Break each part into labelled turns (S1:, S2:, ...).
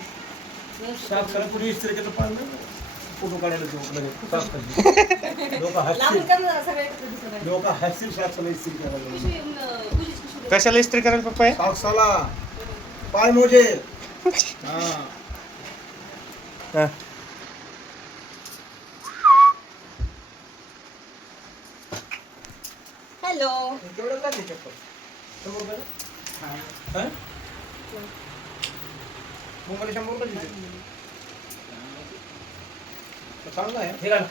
S1: साफ करा पुढे इस्त्री केलं पाहिजे फोटो काढायला जाऊ लगेच साफ करते लोक हसतील. लोक हसतील साक्षाला इस्त्री करायला
S2: कशाला इस्त्री करायला पप्पा?
S1: साक्षाला पाय मोजे हा. केवढं लागते चप्पल शंभर रुपये हा? शंभर रुपये दिले. चांगलं आहे
S3: हे घाल.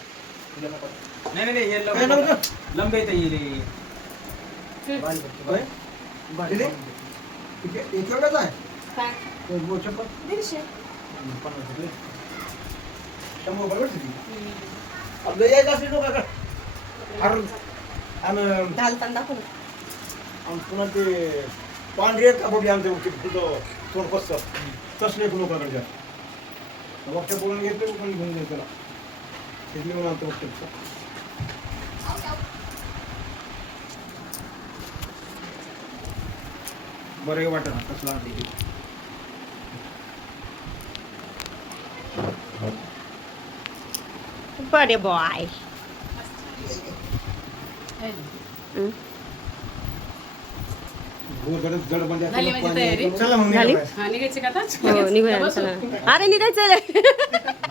S3: नाही नाही, नाही हे लंबे? लंबे येते?
S1: दिले? ठीक आहे. हे केवढ्याचं आहे
S4: काय
S1: ते गो चप्पल
S4: दीडशे
S1: पन्नास रुपये. शंभर रुपये भेटते. आपलं यायचं असेल लोकांकडे. आणि
S4: घालताना दाखव ना.
S1: आणि पुन्हा ते पांढरे कापड आमचे तिथं तोंड पसत तसले एक लोकांकडे जा वक्त्या बोलून घेतले पण घेऊन जाईल त्याला. ते घेऊन आणतो वक्त्याचं बरं वाटत ना कसला.
S4: बरे बॉय
S5: झाली माझी तयारी?
S1: चला मग
S4: झाली?
S1: निघा बाहेर.
S5: हा निघायची का आता?
S4: हो निघूया चला. अरे निघायचं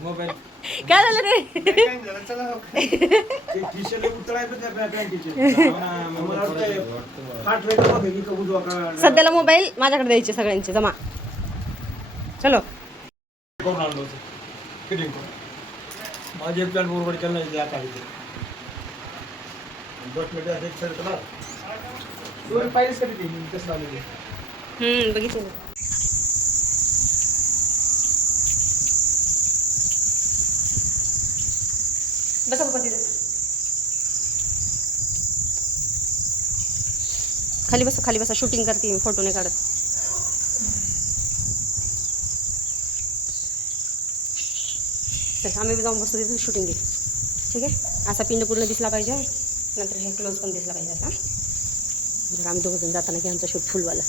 S3: मोबाईल.
S4: काय झालं रे? सध्याला मोबाईल माझ्याकडे द्यायचे सगळ्यांचे. जमा. चलो.
S1: करून आणलं होतं? फिटिंग करून माझी एक पॅन्ट बरोबर केलं नाही आता मिनिटं एक शर्ट लाव.
S3: दोन पाहिजेच कधी ते कसं लावलेलं आहे.
S4: हम्म बघितलं ना. बसा पप्पा तिथे खाली बसा खाली बसा शूटिंग करते मी फोटो नाही काढत चल आम्ही बी जाऊन बसतो तिथे शूटिंग घेऊ ठीक आहे असा पिंड पूर्ण दिसला पाहिजे नंतर हे क्लोज पण दिसला पाहिजे असा जर आम्ही दोघं जण जाताना की आमचा शूट फुलवाला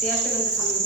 S4: ते सांग.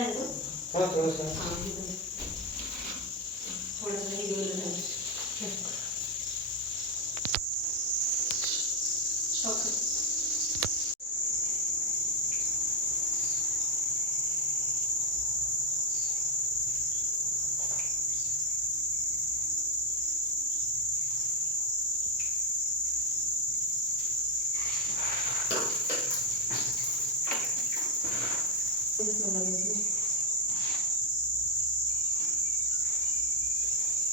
S4: आहे?
S1: हा, थोडंसं.
S4: हां, हे बघ. थोडंसं हे गेलं झालं. ठेव. Stop कर.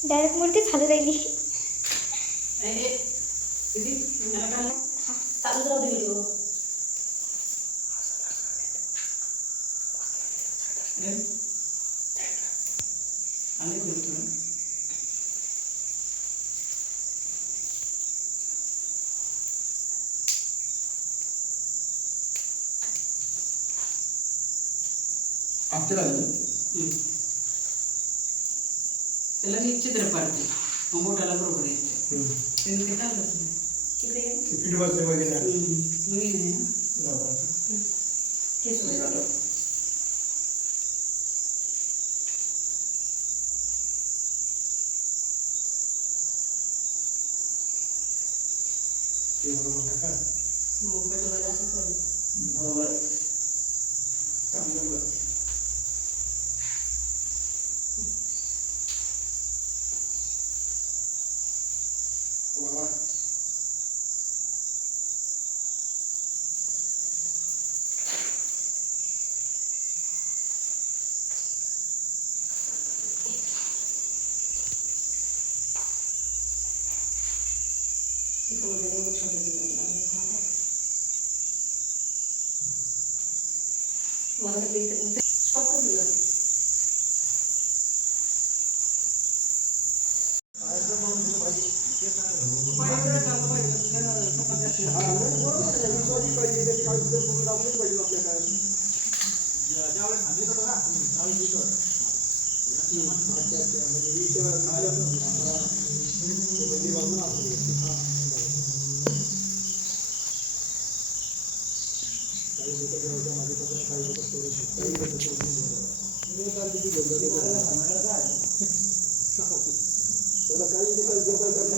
S6: डायरेक्ट मूर्ती झाली राहिली
S4: चालूच राहू दे व्हिडिओ
S1: आमच्या लागलं.
S5: त्याला मी चित्र पाडते मग मोठ्याला बरोबर येते
S1: हम्म.
S5: त्याने ते
S1: पीठ वगैरे नाही.
S5: हम्म. मी नाही ना.
S1: नाही.
S4: केस वगैरे.
S1: ধন্যবাদ
S4: त्याला काही जे काही जे काही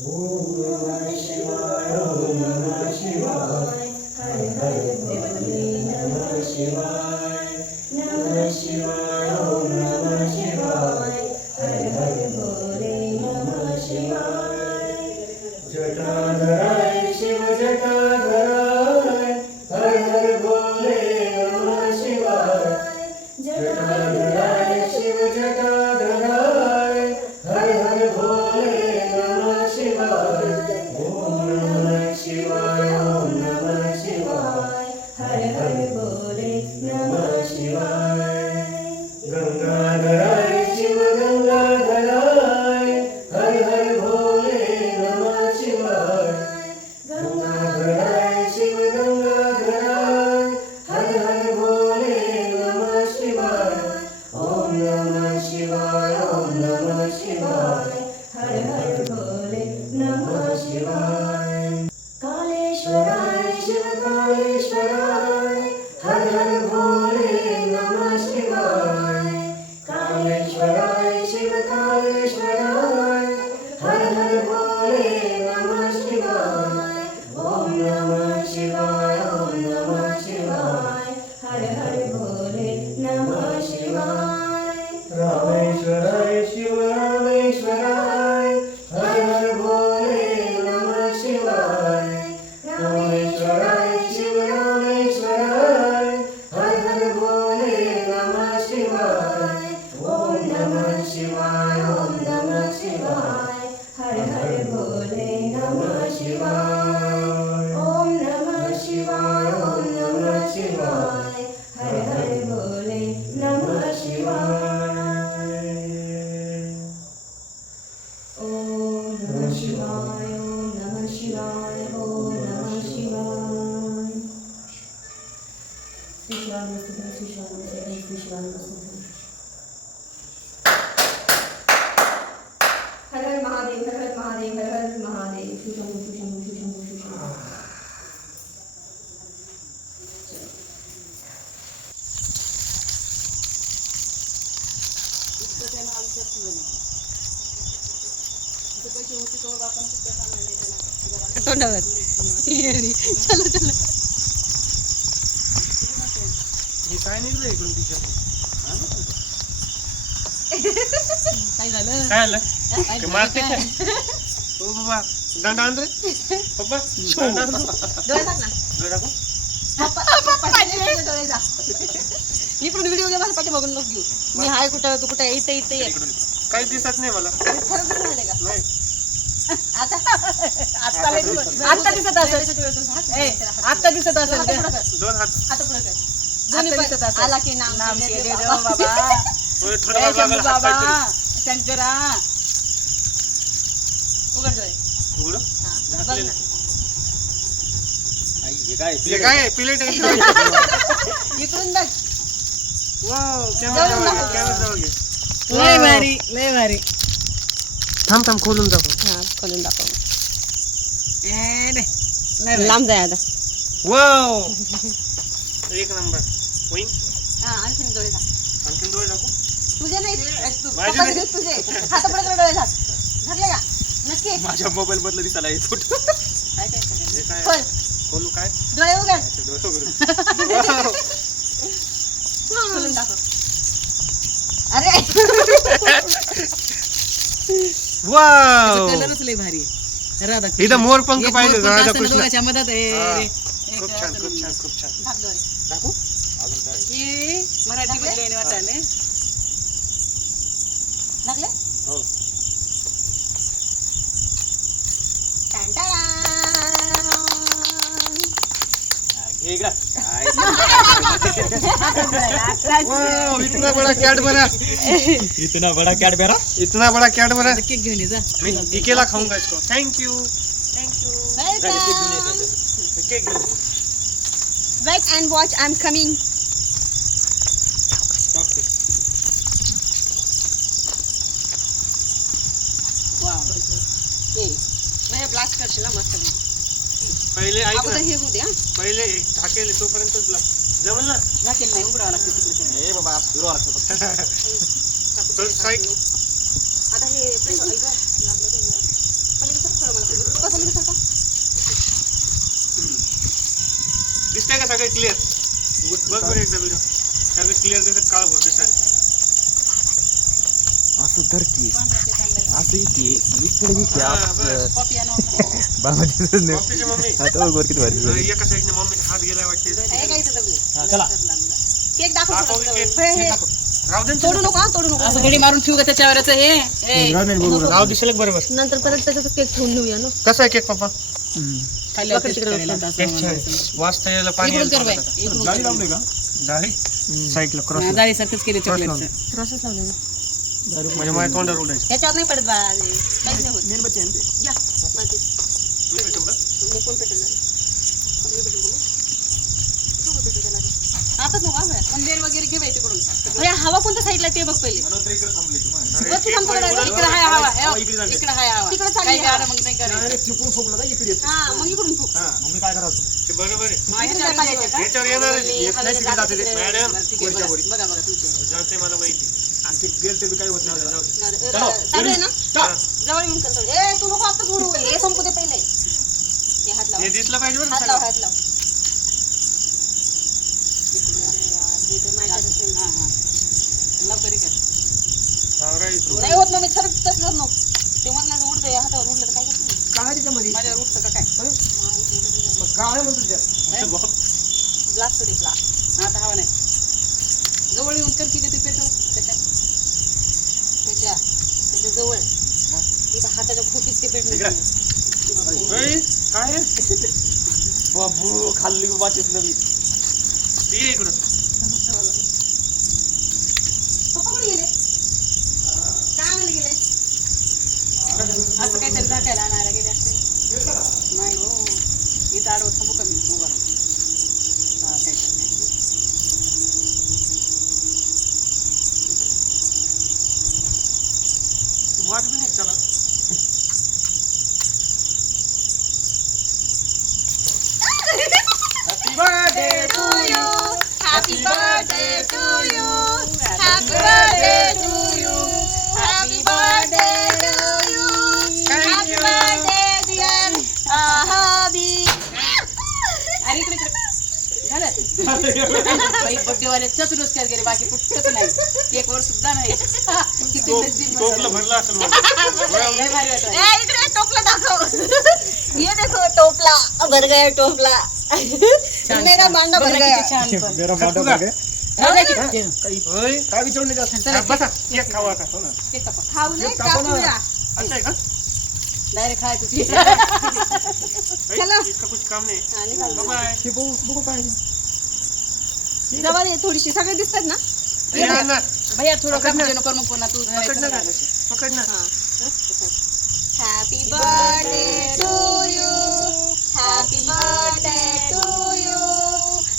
S4: Oh, शिवाय
S5: बसतो श्री शिवाय बसतो श्री शिवाय बसतो हर हर महादेव हर हर महादेव हर हर महादेव श्री शंभू श्री शंभू श्री शंभू श्री शंभू
S7: तोंडावर. चलो चलो.
S3: काय निघलं इकडून टीशर्ट
S7: काय झालं?
S3: काय आलं दंड आण
S4: मी पण व्हिडिओ गेला पाठी बघून नको घेऊ. मी हाय कुठं तू कुठं इथे इथे ये.
S3: काही दिसत नाही मला.
S4: खरं बरं झाले का?
S3: नाही.
S4: आता आता दिसत असेल. आता दिसत असेल
S3: दोन हात.
S4: आता पुढे कर
S5: दोन्ही
S4: आता
S5: पण
S4: दिसत असेल. आला की नाम
S5: नाम
S4: दे
S5: के
S4: दे
S5: दे
S4: बाबा.
S5: देव बाबा
S3: थोडं
S5: ए,
S3: थोडं
S5: शंभू
S3: लागलं हात
S5: बाबा
S3: काहीतरी
S5: शंकरा
S4: उघड डोळे
S3: उघडं?
S4: हा, बघ
S3: झाकलेलं.
S4: ना.
S1: हे काय
S3: हे काय आहे? प्लेट आहे का?
S4: इकडून बघ
S3: वाव, कॅमेरा
S4: जवळून
S3: जवळ घे,
S4: दाखव.
S3: कॅमेरा जवळ घे.
S5: लय भारी लय भारी
S3: थांब थांब खोलून दाखव
S4: हा खोलून दाखव
S5: ए, दे. लय भारी.
S4: लांब जाय आता
S3: वाव एक नंबर होईन?
S4: हा आणखीन डोळे झाक.
S3: आणखीन डोळे दाखव
S4: तुझे नाही तू-
S3: माझे
S4: पप्पाचे
S3: नाही.
S4: दिवस तुझे. हाता पडत डोळे झाक. झाकले का? नक्की.
S3: माझ्या मोबाईल मधलं दिसायला हे फोटो.
S4: काय काय काय?
S3: हे काय?
S4: खोल.
S3: खोलू काय?
S4: डोळे उघड.
S3: अच्छा, डोळे उघडून. वाव.
S4: खोलून दाखव. अरे.
S3: वाव.
S5: कलरच लय भारी राधा
S3: इथं मोर पंख
S5: एक
S3: पाहिजे
S5: मोरपंख
S3: राधा
S5: असताना
S3: कृष्ण
S5: दोघांच्या मधात ए,
S3: हा. खूप छान खूप छान खूप छान.
S4: झाक डोळे.
S5: ही मराठी मधले
S3: हो. वाव इतना बड़ा कैट बना
S1: इतना बड़ा कॅडबेरा
S3: इतना बड़ा कैट बना
S5: केक घेऊन ये जा
S3: मैं अकेला खाऊंगा इसको thank you thank you cake
S4: and watch, I'm coming.
S5: Wow
S3: पहिले ऐक
S4: अगोदर हे होऊ द्या.
S3: पहिले एक झाकेल तोपर्यंत तुला जमल ना
S5: झाकेल नाही उघडावं लागतं तिकडे
S1: ए बाबा दुरावा लागतो फक्त.
S3: तर साईक.
S4: आता हे प्लेट ऐक लागलं ते. पलीकडे सर थोडं मला तू कसं पलीकडे सरका?
S3: दिसतंय का सगळे क्लिअर बघ बरं एकदा व्हिडिओ सगळे क्लिअर दिसत काळ भरते सारे
S1: असं धर की असं इथे इकडे इथे
S3: हा, बस.
S5: कॉफी आणू
S1: बाबा दिसत नाही आता बघ वर किती भारी.
S3: एका साईडने मम्मीचा हात गेला वाटते.
S4: हे?
S1: हा, चला.
S4: केक दाखव
S3: की
S4: तोडू नको हा, तोडू नको.
S5: असं घडी मारून ठेवू का त्याच्यावरच हे ए,
S3: राव दिसेल का बरोबर.
S4: नंतर परत त्याच्यात केक ठेवून ना.
S3: कसा आहे केक पप्पा. वाजता यायला पाणी
S5: कर.
S1: लावली का?
S3: साईडला क्रॉस
S5: हा, केले चॉकलेटचं
S4: क्रॉसच लावले.
S3: म्हणजे माझ्या तोंडावर उडायचं
S4: ह्याच्यावर नाही पडत बाळा. काहीच नाही होत
S1: मेणबत्ती आहे ना ते.
S4: या, माझी.
S3: मी भेटू का?
S4: मी कोण पेटेल नाही. मी पेटेल का? तू पेटेल त्याला काय? आताच नको हा बाहेर.
S5: मंदिर वगैरे घे बाई तिकडून
S4: अरे हवा कोणत्या साईडला ते बघ पहिले
S1: इकडे
S4: वरती थांबतो
S5: हवा हे बघ.
S1: इकडे
S5: हवा
S4: तिकडे चालली हवा.
S5: मग नाही करायचं
S1: डायरेक्ट चिपळूण फुगलं का इकडे येतं.
S4: हा मग इकडून फुक
S1: हा मग मी काय करायचं
S3: ते बरोबर आहे
S5: ह्याच्यावर
S3: येणार मॅडम
S5: बघा. बघा
S3: जाते मला माहिती
S1: ते गेलं तरी काही होत नाही. त्याला.
S4: चला, चालू आहे ना?
S3: हा.
S4: जवळ येऊन कर थोडं. ए तू नको आता हे संपू दे पहिले. हे हात लाव.
S3: हे दिसलं पाहिजे बरं
S4: हात लाव. हात लाव. हे तर नाही.
S5: हा हा हे
S3: हा,
S4: होत मग मी सरक तसंच नको ते मग उडतं या हातावर उडलं तर काय करतो
S1: काय त्याच्यामध्ये
S5: का काय?
S1: मग त्याच्यात?
S4: ब्लास्ट रे ब्लास्ट.
S5: आता हवा नाही. जवळ येऊन कर की ते पेट्रोल त्याच्यात
S4: त्याच्या त्याच्याजवळ तिथं
S3: ओय, काय? आहे?
S1: बाबू खाल्ली
S3: ती ये इकडं
S4: पप्पा कुठे गेले काय आणायला गेले
S5: असं काहीतरी झाकायला आणायला गेले असते नाही हो इथं आडवं थांबू का मी उभा राहून? हा काय काय
S3: वाट बी नाही चला
S4: Happy birthday to you. Happy birthday to you. Happy birthday to you. Happy birthday to you. Happy birthday dear Ahabi.
S5: अरे इकडे इकडे झालं बाई बड्डेवाल्याच्याच रोजगार गेले बाकी कुठंच नाही केक वर सुद्धा नाही किती
S3: टोप-
S5: नशीब
S3: टोपलं
S5: बसवलं.
S3: भरलं असेल मला.
S5: लय भारी
S4: टोपला. भर गया टोपला मेरा भांडा भर गया
S1: मेरा काय
S3: हा, खावा हो ना.
S5: केक कापा.
S4: खाऊ नये कापूया
S3: असं आहे का
S5: डायरेक्ट खायचं ती.
S3: होय, इसका कुछ काम नाही.
S5: आणि घाल.
S3: बाय
S4: जवळ ये थोडीशी सगळे दिसतात ना?
S3: ना
S5: भैया थोडं कमी नको मग पुन्हा तू
S3: पकड ना पकड ना.
S4: Happy birthday to you happy birthday to you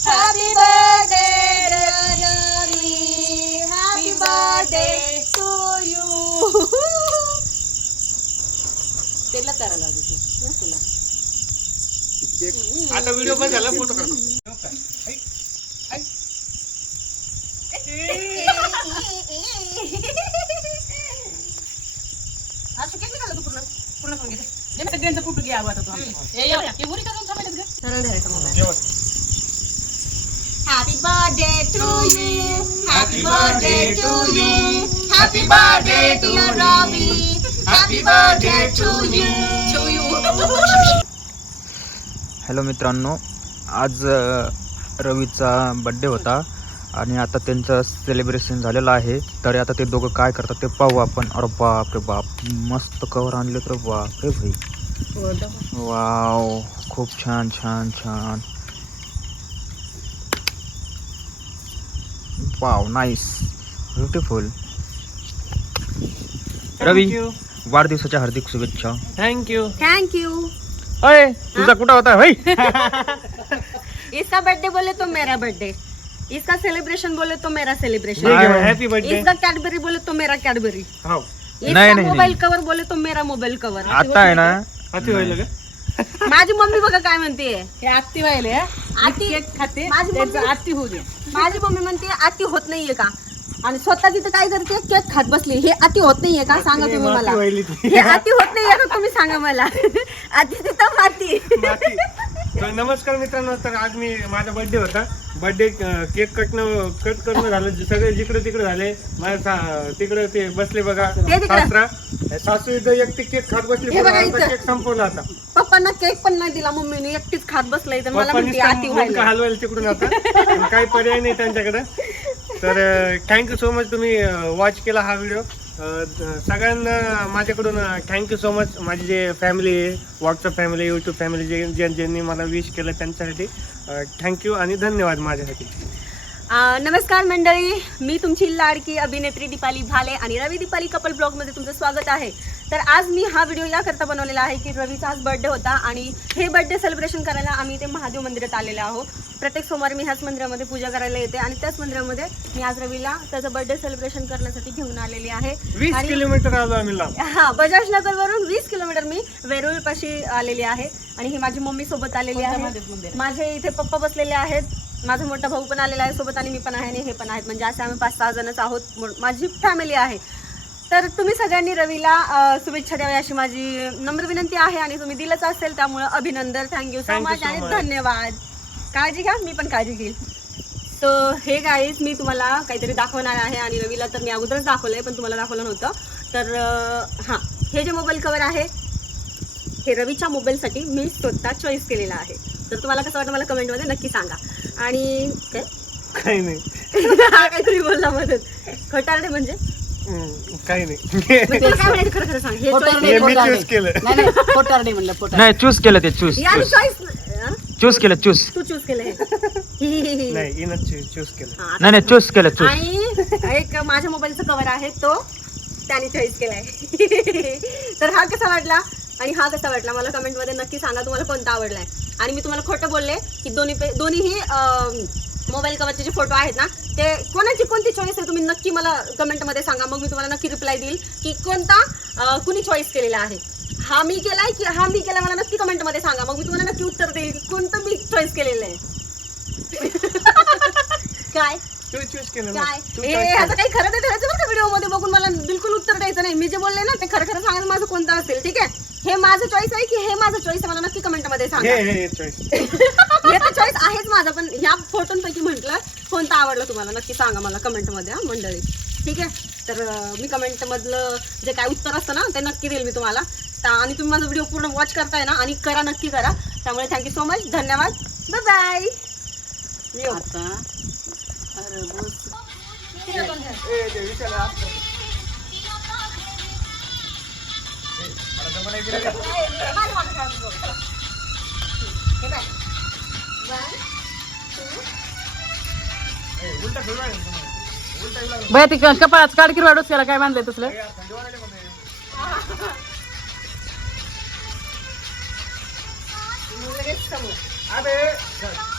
S4: happy birthday Ravi happy birthday to you
S5: तेला करायला लागेल ते. तुला
S3: आता व्हिडिओ पण झाला फोटो काढतो
S4: आज केक निघाला तू पूर्ण पूर्ण खाऊन घे
S5: जे मी सगळ्यांचा फोटो घ्या आता तू आमचा. ए, एवढ्या. हे उरी का जाऊन थांबायलात गं?
S4: सरळ धरायचा मोबाईल
S3: जेवण
S2: हॅलो मित्रांनो. आज रवीचा बड्डे होता आणि आता त्यांचं सेलिब्रेशन झालेलं आहे. तरी आता ते दोघं काय करतात ते पाहू आपण. अरे बाप रे बाप. मस्त कवर आणले तर बाप. रे भाई. वाव खूप छान छान छान. वाव नाईस ब्युटिफुल रवी वाढदिवसाच्या हार्दिक शुभेच्छा.
S3: Thank you
S4: you.
S2: अय तुझा कुठं होता? भाई
S4: इसका बर्थडे बोले तो मेरा बर्थडे इसका सेलिब्रेशन बोले तो मेरा सेलिब्रेशन
S2: नहीं,
S3: हॅपी बर्थडे
S4: इसका कैडबरी बोले तो मेरा कैडबरी
S3: हो.
S4: इसका
S2: नहीं, नहीं,
S4: मोबाईल
S2: नहीं.
S4: कवर बोले तो मेरा मोबाईल कवर
S2: आता आहे ना
S3: हाती व्हायला का?
S4: माझी मम्मी बघा काय म्हणते.
S5: हे आत्ती व्हायले हा.
S4: आत्ती-
S5: केक खाते
S4: माझी
S5: त्यांचं
S4: मम्मी-
S5: आत्ती होऊ दे.
S4: माझी मम्मी म्हणते आती होत नाहीये का? आणि स्वतः तिथं काय करते केक खात बसली. हे अति होत नाहीये का? सांगा तुम्ही मला.
S3: माती व्हायली ती.
S4: हे अति होत नाहीये का? तुम्ही सांगा मला. अति तिथं माती.
S3: माती. तर नमस्कार मित्रांनो तर आज मी माझा बर्थडे होता. बर्थडे केक कटणं कट करणं झालं. सगळे जिकडे तिकडे झाले. माझ्या सा- तिकडे ते बसले बघा.
S4: ते तिकडं.
S3: सासरा. सासू इथं एकटी केक खात बसली
S4: हे बघा
S3: पण
S4: इथं.
S3: आता केक संपवला आता.
S4: पप्पांना केक पण नाही दिला मम्मीने एकटीच खात बसलाय तर मला म्हणते व्हायला.
S3: हलवायला तिकडून आता. पण काही पर्याय नाही त्यांच्याकडे. तर थँक्यू सो मच तुम्ही वॉच केला हा व्हिडिओ सगळ्यांना माझ्याकडून थँक्यू सो मच माझी जे फॅमिली आहे व्हॉट्सअप फॅमिली यूट्यूब फॅमिली जे ज्या- ज्यांनी मला विश केलं त्यांच्यासाठी थँक्यू आणि धन्यवाद माझ्यासाठी.
S4: नमस्कार मंडळी. मी तुमची लाडकी अभिनेत्री दीपाली भाले आणि रवी दीपाली कपल ब्लॉगमध्ये तुमचं स्वागत आहे. तर आज मी हा व्हिडिओ याकरता बनवलेला आहे की रवीचा आज बर्थडे होता आणि हे बर्थडे सेलिब्रेशन करायला आम्ही ते महादेव मंदिरात आलेले आहोत. प्रत्येक सोमवारी मी ह्याच मंदिरामध्ये पूजा करायला येते आणि त्याच मंदिरामध्ये मी आज रवीला त्याचं बर्थडे सेलिब्रेशन करण्यासाठी घेऊन आलेली आहे.
S3: वीस किलोमीटर आलो आम्ही लांब.
S4: हा बजाज नगर वरून वीस किलोमीटर मी वेरूळ पाशी आलेली आहे आणि ही माझी मम्मी सोबत आलेली आहे. माझे इथे पप्पा बसलेले आहेत. माझा मोठा भाऊ पण आलेला आहे सोबत आणि मी पण आहे आणि हे पण आहेत. म्हणजे असे आम्ही पाच सहा जणच आहोत. माझी फॅमिली आहे. तर तुम्ही सगळ्यांनी रवीला शुभेच्छा द्यावी अशी माझी नम्र विनंती आहे आणि तुम्ही दिलंच असेल त्यामुळे अभिनंदन. थँक्यू सो मच आणि. धन्यवाद. काळजी घ्या मी पण काळजी घेईल. तर हे गाईज मी तुम्हाला काहीतरी दाखवणार आहे आणि रवीला तर मी अगोदरच दाखवलंय पण तुम्हाला दाखवलं नव्हतं. तर हां हे जे मोबाईल कवर आहे हे रवीच्या मोबाईलसाठी मी स्वतः चॉईस केलेलं आहे. तर तुम्हाला कसं वाटतं मला कमेंटमध्ये नक्की सांगा. आणि काय?
S3: काही नाही.
S4: हा काहीतरी बोलला मदत. खटारडे म्हणजे?
S3: हम्म, काही नाही.
S4: मग तुला काय म्हणायचं खरं खरं सांग. हे
S5: खोटारडे,
S4: choice-
S3: हे मी
S5: खोटारडे.
S3: choose केलं.
S5: नाही नाही खोटारडे म्हणलं खोटारडे.
S2: नाही चूज केलं ते चूज
S4: यार
S2: चूज
S4: चॉईस
S2: चूज केलं चूज
S4: तू चूज केलं हे.
S3: नाही इनच चूज केलं.
S4: हा,
S2: नाही नाही चूज केलं चूज
S4: आणि एक माझ्या मोबाईलचा कवर आहे तो त्याने चॉईस केलाय. तर हा कसा वाटला? आणि हा कसा वाटला? मला कमेंटमध्ये नक्की सांगा तुम्हाला कोणता आवडलाय? आणि मी तुम्हाला खोटं बोलले की दोन्ही पे दोन्हीही मोबाईल कवरचे जे फोटो आहेत ना ते कोणाची कोणती चॉईस आहे तुम्ही नक्की मला कमेंटमध्ये सांगा. मग मी तुम्हाला नक्की रिप्लाय देईल की कोणता कुणी चॉईस केलेला आहे. हा मी केला आहे की हा मी केला मला नक्की कमेंटमध्ये सांगा. मग मी तुम्हाला नक्की उत्तर देईल की कोणतं मी चॉईस केलेलं आहे. काय?
S3: तू चूज केलं ना.
S4: काय?
S3: तू
S4: हे
S3: choice
S4: ह्याचं
S3: केलं.
S4: काही खरं नाही धरायचं बरं का व्हिडिओमध्ये बघून मला बिलकुल उत्तर द्यायचं नाही. मी जे बोलले ना ते खरं खरं सांगा माझं कोणतं असेल ठीक आहे? हे माझं चॉईस आहे की हे माझं चॉईस आहे? मला नक्की कमेंटमध्ये सांगा.
S3: हे हे चॉईस
S4: हे तर चॉईस आहेच माझं पण ह्या फोटोंपैकी म्हटलं कोणतं आवडलं तुम्हाला? नक्की सांगा मला कमेंटमध्ये हा मंडळी. ठीक आहे? तर अं, मी कमेंट मधलं जे काय उत्तर असतं ना ते नक्की देईल मी तुम्हाला. ता- आणि तुम्ही माझा व्हिडिओ पूर्ण वॉच करताय ना आणि करा नक्की करा. त्यामुळे थँक्यू सो मच धन्यवाद. बाय बाय
S5: आता अरे ती कपाळाच ते कपाळात काडकीर काय बांधलंय तसलं?
S1: अरे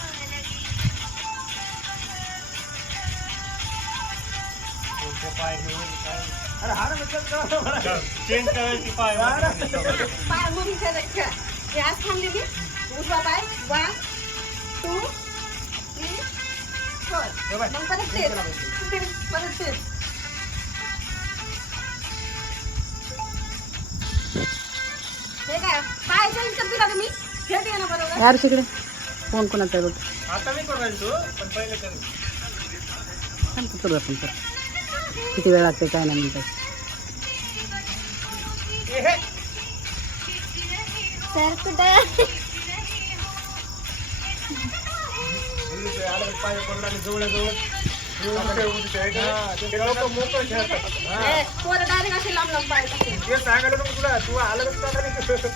S1: अरे ना मित्र चला मला.
S3: चेंज करायची पाय
S4: पाय मुली. खेळायच्या आज थांबले की उजवा पाय वन टू थ्री फोर मग परत तेच परत तेच हे काय पाय चेंज करते का तुम्ही खेळते ना बरोबर
S5: यार तिकडे फोन कोणाचा बघ
S3: आता मी तू? पण पहिले कर.
S5: सांगतो करू आपण तर किती वेळ लागते काय नाही म्हणतात.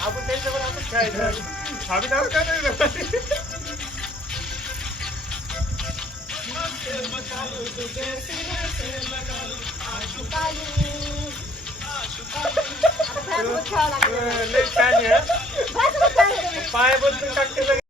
S1: आपण
S3: पाय बदलून टाकते.